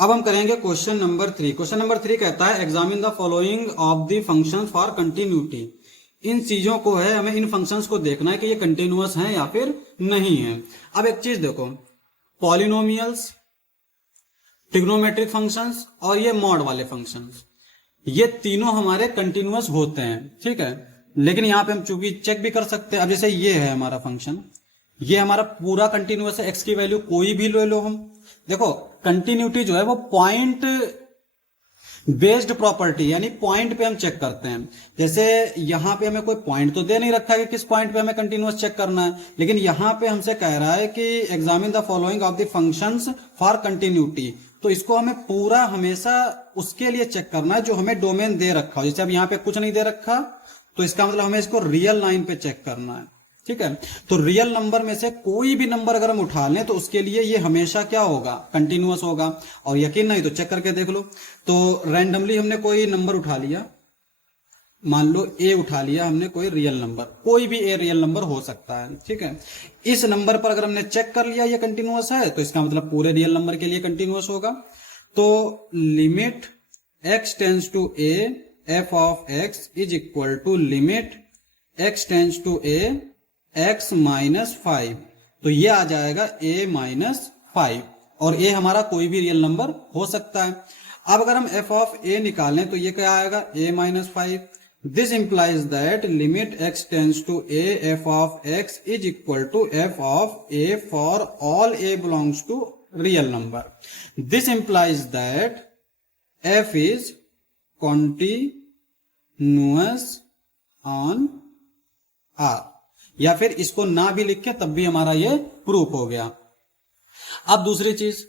अब हम करेंगे क्वेश्चन नंबर 3। क्वेश्चन नंबर 3 कहता है examine the following of the function for continuity. इन चीजों को है, हमें इन फंक्शंस को देखना है कि ये कंटिन्यूअस हैं या फिर नहीं है। अब एक चीज देखो, पॉलिनोमियल्स, ट्रिग्नोमेट्रिक फंक्शंस और ये मॉड वाले फंक्शंस, ये तीनों हमारे कंटिन्यूअस होते हैं, ठीक है। लेकिन यहां पे हम चूंकि चेक भी कर सकते हैं। अब जैसे ये है हमारा फंक्शन, ये हमारा पूरा कंटिन्यूअस है, एक्स की वैल्यू कोई भी ले लो हम। देखो कंटिन्यूटी जो है वो पॉइंट बेस्ड प्रॉपर्टी, यानी पॉइंट पे हम चेक करते हैं। जैसे यहां पे हमें कोई पॉइंट तो दे नहीं रखा है कि किस पॉइंट पे हमें कंटिन्यूअस चेक करना है, लेकिन यहां पे हमसे कह रहा है कि examine the following of the functions for continuity. तो इसको हमें पूरा हमेशा उसके लिए चेक करना है जो हमें डोमेन दे रखा हो। जैसे अब यहां पे कुछ नहीं दे रखा, तो इसका मतलब हमें इसको रियल लाइन पे चेक करना है, ठीक है। तो रियल नंबर में से कोई भी नंबर अगर हम उठा लें तो उसके लिए ये हमेशा क्या होगा, कंटिन्यूअस होगा। और यकीन नहीं तो चेक करके देख लो। तो रैंडमली हमने कोई नंबर उठा लिया, मान लो ए उठा लिया हमने, कोई रियल नंबर, कोई भी ए रियल नंबर हो सकता है, ठीक है। इस नंबर पर अगर हमने चेक कर लिया ये कंटिन्यूअस है, तो इसका मतलब पूरे रियल नंबर के लिए कंटिन्यूअस होगा। तो limit x tends to A f of x is equal to limit x tends to A x minus 5। तो ये आ जाएगा a माइनस 5, और a हमारा कोई भी रियल नंबर हो सकता है। अब अगर हम f ऑफ a निकालें तो ये क्या आएगा, a minus 5। This implies that limit x tends to a f of x is equal to f of a for all a belongs to real number. This implies that f is continuous on R, या फिर इसको ना भी लिखे तब भी हमारा ये प्रूफ हो गया। अब दूसरी चीज,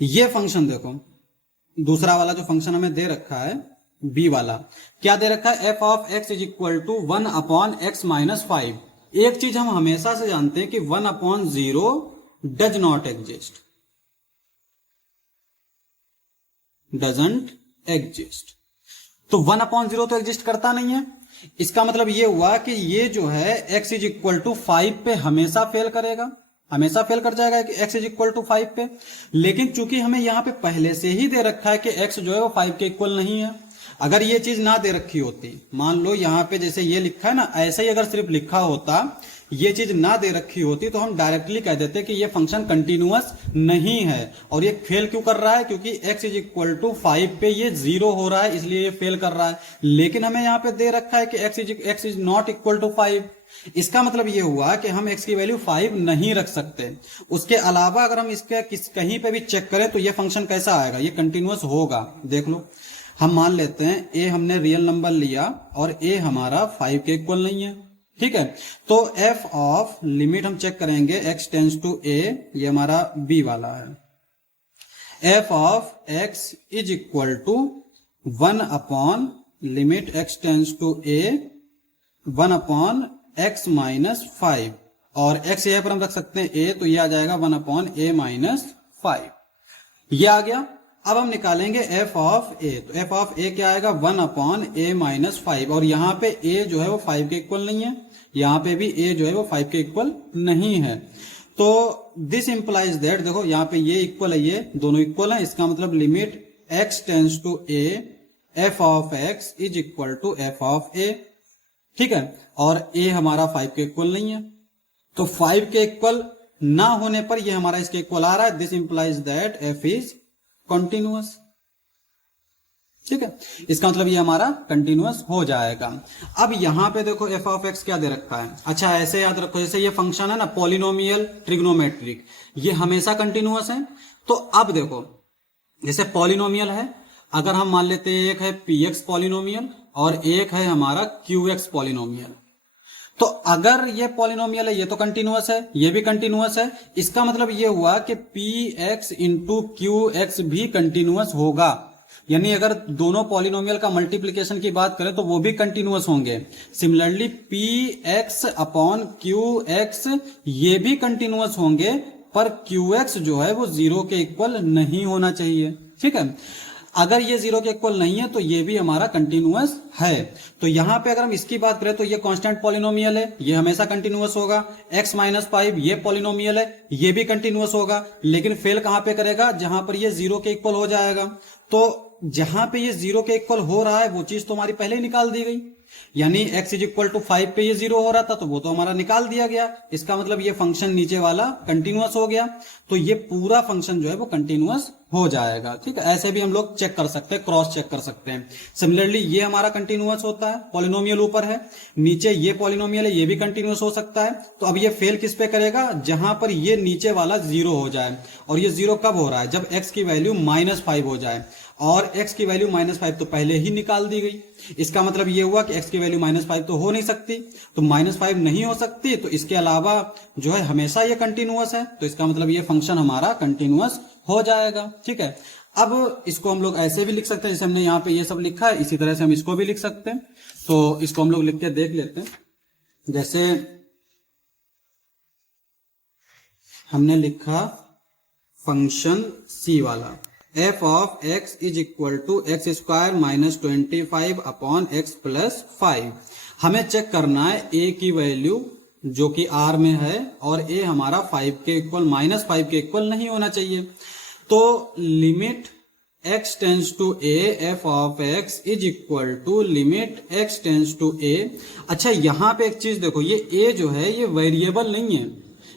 ये फंक्शन देखो, दूसरा वाला जो फंक्शन हमें दे रखा है बी वाला, क्या दे रखा है, f of x is equal to 1 upon x minus 5। एक चीज हम हमेशा से जानते हैं कि 1 upon 0 does not exist, doesn't exist. तो 1 अपॉन 0 तो एग्जिस्ट करता नहीं है। इसका मतलब ये हुआ कि ये जो है x इज इक्वल टू 5 पे हमेशा फेल करेगा, हमेशा फेल कर जाएगा कि x इज इक्वल टू 5 पे। लेकिन चूंकि हमें यहां पे पहले से ही दे रखा है कि x जो है वो 5 के इक्वल नहीं है। अगर ये चीज ना दे रखी होती, मान लो यहां पे जैसे ये लिखा है ना, ऐसे ही अगर सिर्फ लिखा होता, ये चीज ना दे रखी होती, तो हम डायरेक्टली कह देते कि ये फंक्शन कंटिन्यूअस नहीं है। और ये फेल क्यों कर रहा है, क्योंकि x इज इक्वल टू 5 पे ये 0 हो रहा है, इसलिए ये फेल कर रहा है। लेकिन हमें यहाँ पे दे रखा है कि x is not equal to 5। इसका मतलब ये हुआ कि हम x की वैल्यू 5 नहीं रख सकते। उसके अलावा अगर हम इसके कहीं पे भी चेक करें तो ये फंक्शन कैसा आएगा, ये कंटिन्यूअस होगा। देख लो, हम मान लेते हैं a हमने रियल नंबर लिया और a हमारा 5 के इक्वल नहीं है, ठीक है। तो f ऑफ लिमिट हम चेक करेंगे x टेंस टू a, ये हमारा b वाला है, f of x is equal to 1 upon limit x tends to a 1 upon x minus 5, और x यहाँ पर हम रख सकते हैं a, तो ये आ जाएगा 1 अपॉन a माइनस 5, ये आ गया। अब हम निकालेंगे f ऑफ a, तो f ऑफ a क्या आएगा, 1 अपॉन a माइनस 5, और यहाँ पे a जो है वो 5 के इक्वल नहीं है, यहाँ पे भी a जो है वो 5 के इक्वल नहीं है। तो दिस इंप्लाइज दैट, देखो यहाँ पे ये इक्वल है, ये दोनों इक्वल है, इसका मतलब limit x tends to a f of x is equal to f of a, ठीक है। और a हमारा 5 के इक्वल नहीं है, तो 5 के इक्वल ना होने पर ये हमारा इसके इक्वल आ रहा है। This implies that f is continuous, ठीक है। इसका मतलब ये हमारा कंटिन्यूअस हो जाएगा। अब यहां पे देखो f ऑफ x क्या दे रखा है, अच्छा ऐसे याद रखो, जैसे ये फंक्शन है ना पॉलिनोमियल ट्रिग्नोमेट्रिक, ये हमेशा कंटिन्यूअस है। तो अब देखो, जैसे पॉलिनोमियल है, अगर हम मान लेते हैं एक है px पॉलिनोमियल और एक है हमारा qx पॉलिनोमियल, तो अगर ये पॉलिनोमियल है, ये तो कंटिन्यूअस है, ये भी कंटिन्यूअस है। इसका मतलब ये हुआ कि px इंटू qx भी कंटिन्यूअस होगा, यानी अगर दोनों पॉलिनोमियल का मल्टीप्लिकेशन की बात करें तो वो भी कंटिन्यूअस होंगे। सिमिलरली px अपॉन qx ये भी कंटिन्यूअस होंगे, पर qx जो है वो 0 के इक्वल नहीं होना चाहिए, ठीक है। अगर ये 0 के इक्वल नहीं है तो ये भी हमारा कंटिन्यूअस है। तो यहां पे अगर हम इसकी बात करें तो ये कांस्टेंट पॉलिनोमियल है, ये हमेशा कंटिन्यूअस होगा। x माइनस 5 ये पॉलिनोमियल है, ये भी कंटिन्यूअस होगा। लेकिन फेल कहां पे करेगा? जहां पर ये 0 के इक्वल हो जाएगा। तो जहां पे ये 0 के इक्वल हो रहा है वो चीज तो हमारी पहले ही निकाल दी गई, यानी x इज इक्वल टू 5 पे ये 0 हो रहा था तो वो तो हमारा निकाल दिया गया। इसका मतलब ये फंक्शन नीचे वाला कंटिन्यूअस हो गया, तो ये पूरा फंक्शन जो है वो कंटिन्यूअस हो जाएगा। ठीक है, ऐसे भी हम लोग चेक कर सकते हैं, क्रॉस चेक कर सकते हैं। सिमिलरली ये हमारा कंटिन्यूअस होता है, पॉलिनोमियल ऊपर है, नीचे ये पॉलिनोमियल है, ये भी कंटिन्यूअस हो सकता है। तो अब ये फेल किस पे करेगा? जहां पर ये नीचे वाला 0 हो जाए। और ये 0 कब हो रहा है? जब x की वैल्यू -5 हो जाए, और x की वैल्यू -5 तो पहले ही निकाल दी गई। इसका मतलब ये हुआ कि x की वैल्यू -5 तो हो नहीं सकती, तो -5 नहीं हो सकती, तो इसके अलावा जो है हमेशा ये कंटिन्यूअस है, तो इसका मतलब ये फंक्शन हमारा कंटिन्यूअस हो जाएगा। ठीक है, अब इसको हम लोग ऐसे भी लिख सकते हैं, जैसे हमने यहाँ पे ये सब लिखा है, इसी तरह से हम इसको भी लिख सकते हैं। तो इसको हम लोग लिख के देख लेते हैं। जैसे हमने लिखा फंक्शन c वाला, f of x is equal to x square minus 25 upon x plus 5। हमें चेक करना है a की वैल्यू जो कि r में है, और a हमारा 5 के इक्वल -5 के इक्वल नहीं होना चाहिए। तो limit x tends to a f of x is equal to limit x tends to a। अच्छा, यहां पे एक चीज देखो, ये a जो है ये वेरिएबल नहीं है,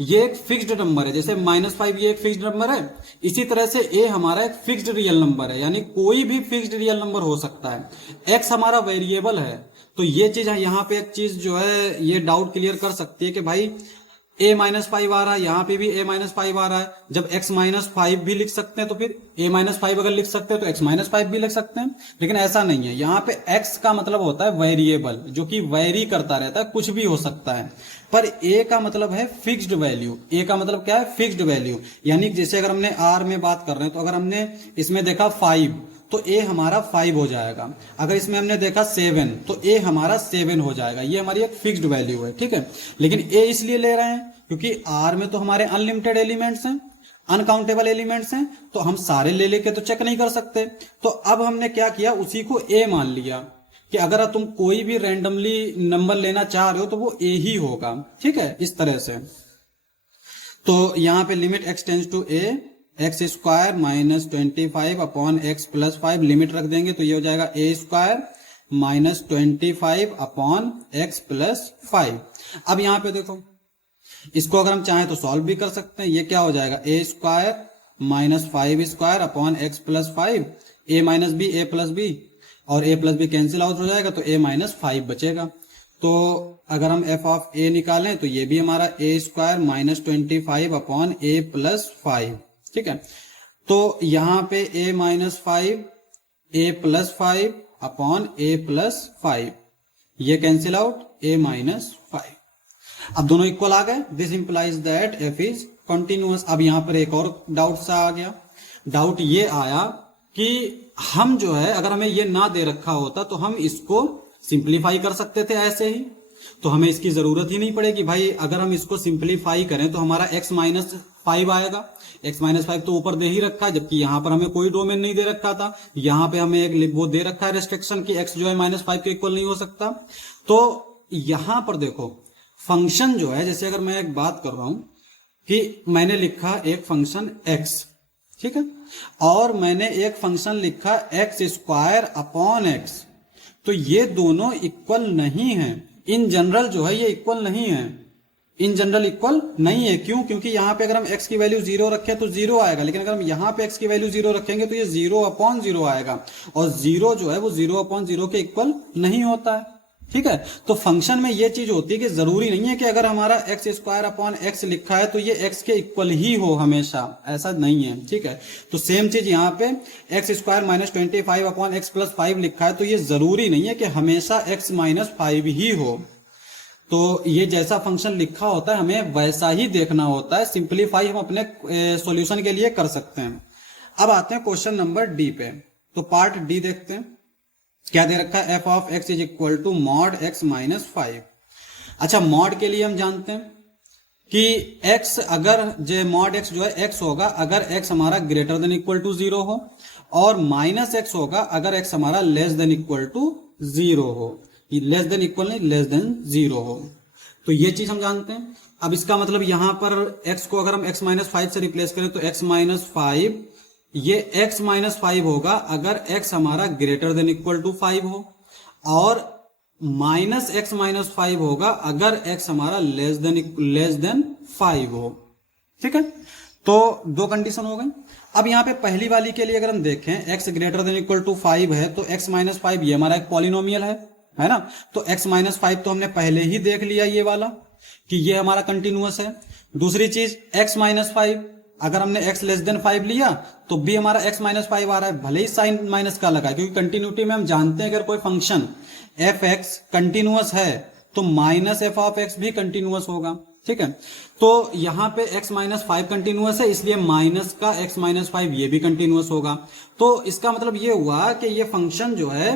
ये एक फिक्स्ड नंबर है। जैसे -5 ये एक फिक्स्ड नंबर है, इसी तरह से a हमारा एक फिक्स्ड रियल नंबर है, यानी कोई भी फिक्स्ड रियल नंबर हो सकता है। x हमारा वेरिएबल है, तो ये चीज है, यहाँ पे एक चीज जो है ये डाउट क्लियर कर सकती है कि भाई a -5 आ रहा है, यहाँ पे भी a -5 आ रहा है। जब x -5 भी लिख सकते हैं तो फिर a -5 अगर लिख सकते हैं तो x -5 भी लिख सकते हैं, लेकिन ऐसा नहीं है। यहाँ पे x का मतलब होता है वेरिएबल, जो कि वेरी करता रहता है, कुछ भी हो सकता है। पर a का मतलब है फिक्स्ड वैल्यू। a का मतलब क्या है? Fixed value. यानी जैसे अगर हमने r में बात कर रहे हैं, तो अगर हमने इसमें देखा 5 तो a हमारा 5 हो जाएगा। अगर इसमें हमने देखा 7 तो a हमारा 7 हो जाएगा। ये हमारी एक फिक्स्ड वैल्यू है। ठीक है, लेकिन a इसलिए ले रहे हैं क्योंकि r में तो हमारे अनलिमिटेड एलिमेंट्स हैं, अनकाउंटेबल एलिमेंट्स हैं, तो हम सारे ले लेके तो चेक नहीं कर सकते। तो अब हमने क्या किया, उसी को a मान लिया कि अगर तुम कोई भी रैंडमली नंबर लेना चाह रहे हो तो वो a ही होगा। ठीक है, इस तरह से। तो यहां पे limit x tends to a x square minus 25 upon x plus 5 limit रख देंगे तो ये हो जाएगा a square minus 25 upon x plus 5। अब यहां पे देखो, इसको अगर हम चाहें तो सॉल्व भी कर सकते हैं। ये क्या हो जाएगा? a square minus 5 square upon x plus 5, a minus b a plus b, और a plus b cancel out हो जाएगा तो a माइनस 5 बचेगा। तो अगर हम f ऑफ a निकालें तो ये भी हमारा a square minus 25 upon a plus 5। ठीक है, तो यहां पे a minus 5 a plus 5 upon a plus 5, ये कैंसिल आउट a माइनस 5। अब दोनों इक्वल आ गए। This implies that f is continuous. अब यहां पर एक और डाउट सा आ गया। डाउट ये आया कि हम जो है, अगर हमें ये ना दे रखा होता तो हम इसको सिंप्लीफाई कर सकते थे ऐसे ही, तो हमें इसकी जरूरत ही नहीं पड़ेगी। भाई अगर हम इसको सिंप्लीफाई करें तो हमारा x माइनस 5 आएगा। x माइनस 5 तो ऊपर दे ही रखा है, जबकि यहां पर हमें कोई डोमेन नहीं दे रखा था। यहां पे हमें एक वो दे रखा है रेस्ट्रिक्शन कि x जो है -5 के इक्वल नहीं हो सकता। तो यहां पर देखो, फंक्शन जो है, जैसे अगर मैं एक बात कर रहा हूं कि मैंने लिखा एक फंक्शन x, ठीक है, और मैंने एक फंक्शन लिखा एक्स स्क्वायर अपॉन एक्स, तो ये दोनों इक्वल नहीं है। इन जनरल जो है ये इक्वल नहीं है, इन जनरल इक्वल नहीं है। क्यों? क्योंकि यहां पे अगर हम x की वैल्यू 0 रखें तो 0 आएगा, लेकिन अगर हम यहां पे x की वैल्यू 0 रखेंगे तो ये 0 अपॉन 0 आएगा, और 0 जो है वो 0 अपॉन 0 के इक्वल नहीं होता है। ठीक है, तो फंक्शन में ये चीज होती है कि जरूरी नहीं है कि अगर हमारा एक्स स्क्वायर अपॉन एक्स लिखा है तो ये x के इक्वल ही हो हमेशा, ऐसा नहीं है। ठीक है, तो सेम चीज यहाँ पे x square minus 25 upon x plus 5 लिखा है तो ये जरूरी नहीं है कि हमेशा x माइनस 5 ही हो। तो ये जैसा फंक्शन लिखा होता है हमें वैसा ही देखना होता है। सिंप्लीफाई हम अपने सॉल्यूशन के लिए कर सकते हैं। अब आते हैं क्वेश्चन नंबर डी पे। तो पार्ट डी देखते हैं, क्या दे रखा है? f of x is equal to mod x minus 5। अच्छा, मॉड के लिए हम जानते हैं कि x अगर जे मॉड x जो है x होगा अगर x हमारा ग्रेटर देन इक्वल टू 0 हो, और माइनस x होगा अगर x हमारा लेस देन इक्वल टू 0 हो। लेस देन इक्वल नहीं, लेस देन 0 हो। तो ये चीज हम जानते हैं। अब इसका मतलब यहां पर x को अगर हम x माइनस 5 से रिप्लेस करें तो x माइनस 5, ये x माइनस 5 होगा अगर x हमारा ग्रेटर देन इक्वल टू 5 हो, और माइनस x माइनस 5 होगा अगर x हमारा लेस देन 5 हो। ठीक है, तो दो कंडीशन हो गई। अब यहां पे पहली वाली के लिए अगर हम देखें x greater than equal to 5 है तो x माइनस 5 ये हमारा एक पॉलिनोमियल है ना। तो x माइनस 5 तो हमने पहले ही देख लिया ये वाला कि ये हमारा कंटिन्यूअस है। दूसरी चीज x माइनस 5, अगर हमने x लेस देन 5 लिया तो भी हमारा x माइनस 5 आ रहा है, भले ही साइन माइनस का लगा है, क्योंकि कंटिन्यूटी में हम जानते हैं अगर कोई फंक्शन f(x) कंटिन्यूअस है तो माइनस f ऑफ x भी कंटिन्यूअस होगा। ठीक है, तो यहां पे x माइनस 5 कंटिन्यूअस है, इसलिए माइनस का x माइनस 5 ये भी कंटिन्यूअस होगा। तो इसका मतलब ये हुआ कि ये फंक्शन जो है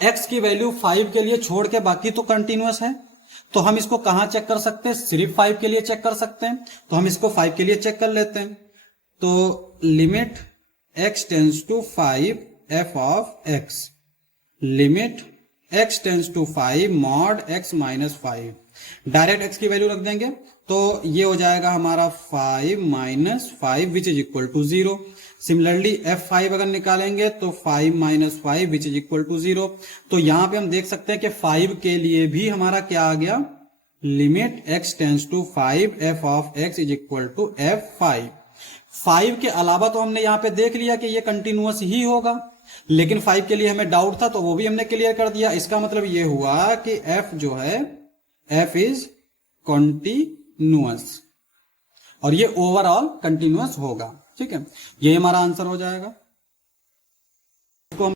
x की वैल्यू 5 के लिए छोड़ के बाकी तो कंटिन्यूअस है। तो हम इसको कहां चेक कर सकते हैं? सिर्फ 5 के लिए चेक कर सकते हैं। तो हम इसको 5 के लिए चेक कर लेते हैं। तो limit x tends to 5 f of x, limit x tends to 5 mod x minus 5, direct x की वैल्यू रख देंगे तो ये हो जाएगा हमारा 5 minus 5 which is equal to 0। Similarly f5 अगर निकालेंगे तो 5 minus 5 which is equal to 0। तो यहां पे हम देख सकते हैं कि 5 के लिए भी हमारा क्या आ गया, limit x tends to 5 f of x is equal to f5। 5 के अलावा तो हमने यहां पे देख लिया कि ये कंटिन्यूअस ही होगा, लेकिन 5 के लिए हमें डाउट था तो वो भी हमने क्लियर कर दिया। इसका मतलब ये हुआ कि f जो है f इज कॉन्टिन्यूअस और ये ओवरऑल कंटिन्यूअस होगा। ठीक है, ये हमारा आंसर हो जाएगा।